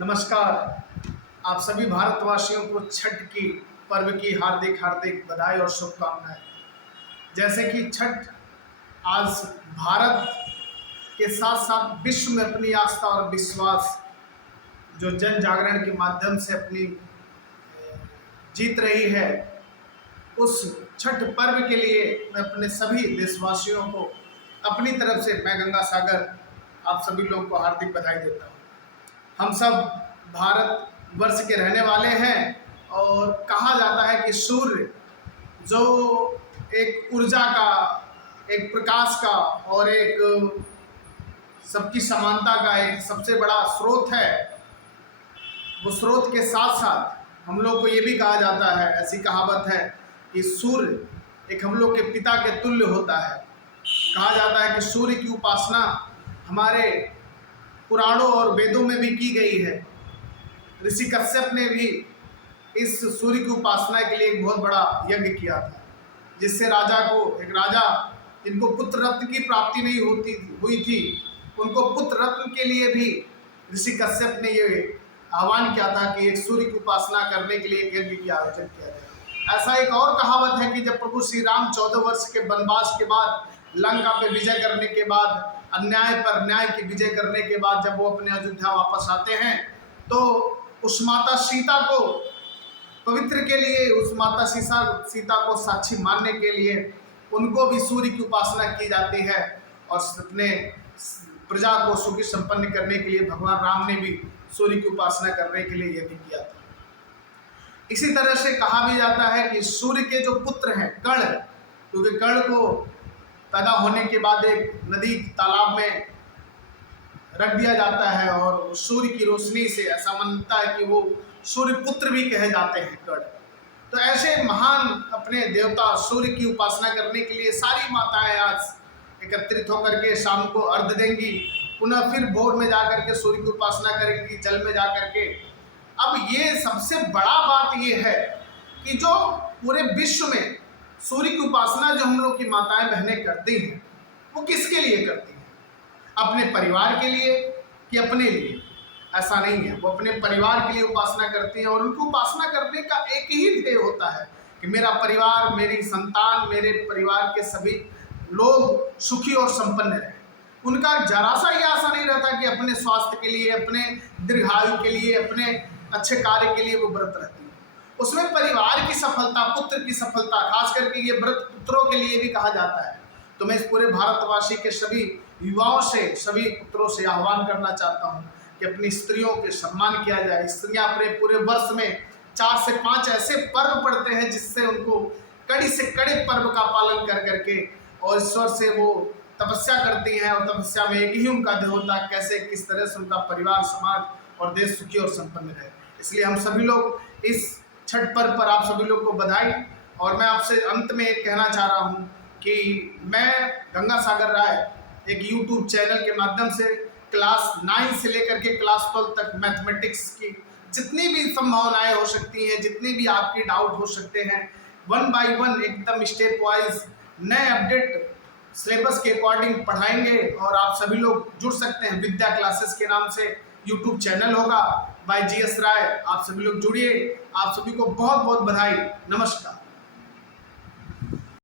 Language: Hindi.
नमस्कार। आप सभी भारतवासियों को छठ की पर्व की हार्दिक हार्दिक बधाई और शुभकामनाएं। जैसे कि छठ आज भारत के साथ साथ विश्व में अपनी आस्था और विश्वास जो जन जागरण के माध्यम से अपनी जीत रही है, उस छठ पर्व के लिए मैं अपने सभी देशवासियों को अपनी तरफ से मैं गंगा सागर आप सभी लोगों को हार्दिक बधाई देता हूँ। हम सब भारत वर्ष के रहने वाले हैं और कहा जाता है कि सूर्य जो एक ऊर्जा का, एक प्रकाश का और एक सबकी समानता का एक सबसे बड़ा स्रोत है। वो स्रोत के साथ साथ हम लोग को ये भी कहा जाता है, ऐसी कहावत है कि सूर्य एक हम लोग के पिता के तुल्य होता है। कहा जाता है कि सूर्य की उपासना हमारे पुराणों और वेदों में भी की गई है। ऋषि कश्यप ने भी इस सूर्य की उपासना के लिए एक बहुत बड़ा यज्ञ किया था, जिससे एक राजा जिनको पुत्र रत्न की प्राप्ति नहीं हुई थी, उनको पुत्र रत्न के लिए भी ऋषि कश्यप ने ये आह्वान किया था कि एक सूर्य की उपासना करने के लिए एक यज्ञ की आयोजन किया जाए। ऐसा एक और कहावत है कि जब प्रभु श्री राम 14 वर्ष के वनवास के बाद, लंका पे विजय करने के बाद, अन्याय पर न्याय की विजय करने के बाद जब वो अपने अयोध्या वापस आते हैं, तो उस माता सीता को पवित्र के लिए, उस माता सीता को साक्षी मानने के लिए उनको भी सूर्य की उपासना की जाती है। और अपने प्रजा को सुखी संपन्न करने के लिए भगवान राम ने भी सूर्य की उपासना करने के लिए यह भी किया था। इसी तरह से कहा भी जाता है कि सूर्य के जो पुत्र हैं कर्ण, क्योंकि कर्ण को पैदा होने के बाद एक नदी तालाब में रख दिया जाता है और सूर्य की रोशनी से ऐसा मानता है कि वो सूर्य पुत्र भी कहे जाते हैं कर्ण। तो ऐसे महान अपने देवता सूर्य की उपासना करने के लिए सारी माताएं आज एकत्रित होकर के शाम को अर्घ देंगी, पुनः फिर भोर में जाकर के सूर्य की उपासना करेंगी, जल में जाकर के। अब ये सबसे बड़ा बात ये है कि जो पूरे विश्व में सूर्य की उपासना जो हम लोग की माताएं बहनें करती हैं, वो किसके लिए करती हैं? अपने परिवार के लिए कि अपने लिए? ऐसा नहीं है, वो अपने परिवार के लिए उपासना करती हैं और उनको उपासना करने का एक ही ध्येय होता है कि मेरा परिवार, मेरी संतान, मेरे परिवार के सभी लोग सुखी और संपन्न रहें। उनका जरा सा ये आशा नहीं रहता कि अपने स्वास्थ्य के लिए, अपने दीर्घायु के लिए, अपने अच्छे कार्य के लिए वो व्रत रहती है। उसमें परिवार की सफलता, पुत्र की सफलता, खास करके ये व्रत पुत्रों के लिए भी कहा जाता है। तो मैं इस पूरे भारतवासी के सभी युवाओं से, सभी पुत्रों से आह्वान करना चाहता हूँ कि अपनी स्त्रियों के सम्मान किया जाए। स्त्रियाँ अपने पूरे वर्ष में 4 से 5 ऐसे पर्व पड़ते हैं जिससे उनको कड़ी से कड़े पर्व का पालन कर करके और ईश्वर से वो तपस्या करती हैं, और तपस्या में एक ही उनका ध्येय होता है कैसे, किस तरह से उनका परिवार, समाज और देश सुखी और संपन्न रहे। इसलिए हम सभी लोग इस छठ पर्व पर आप सभी लोग को बधाई। और मैं आपसे अंत में एक कहना चाह रहा हूँ कि मैं गंगा सागर राय एक यूट्यूब चैनल के माध्यम से क्लास 9 से लेकर के क्लास 12 तक मैथमेटिक्स की जितनी भी संभावनाएं हो सकती हैं, जितने भी आपके डाउट हो सकते हैं, 1 बाय 1 एकदम स्टेप वाइज नए अपडेट सिलेबस के अकॉर्डिंग पढ़ाएंगे। और आप सभी लोग जुड़ सकते हैं, विद्या क्लासेस के नाम से यूट्यूब चैनल होगा बाय GS राय। आप सभी लोग जुड़िए। आप सभी को बहुत बहुत बधाई। नमस्कार।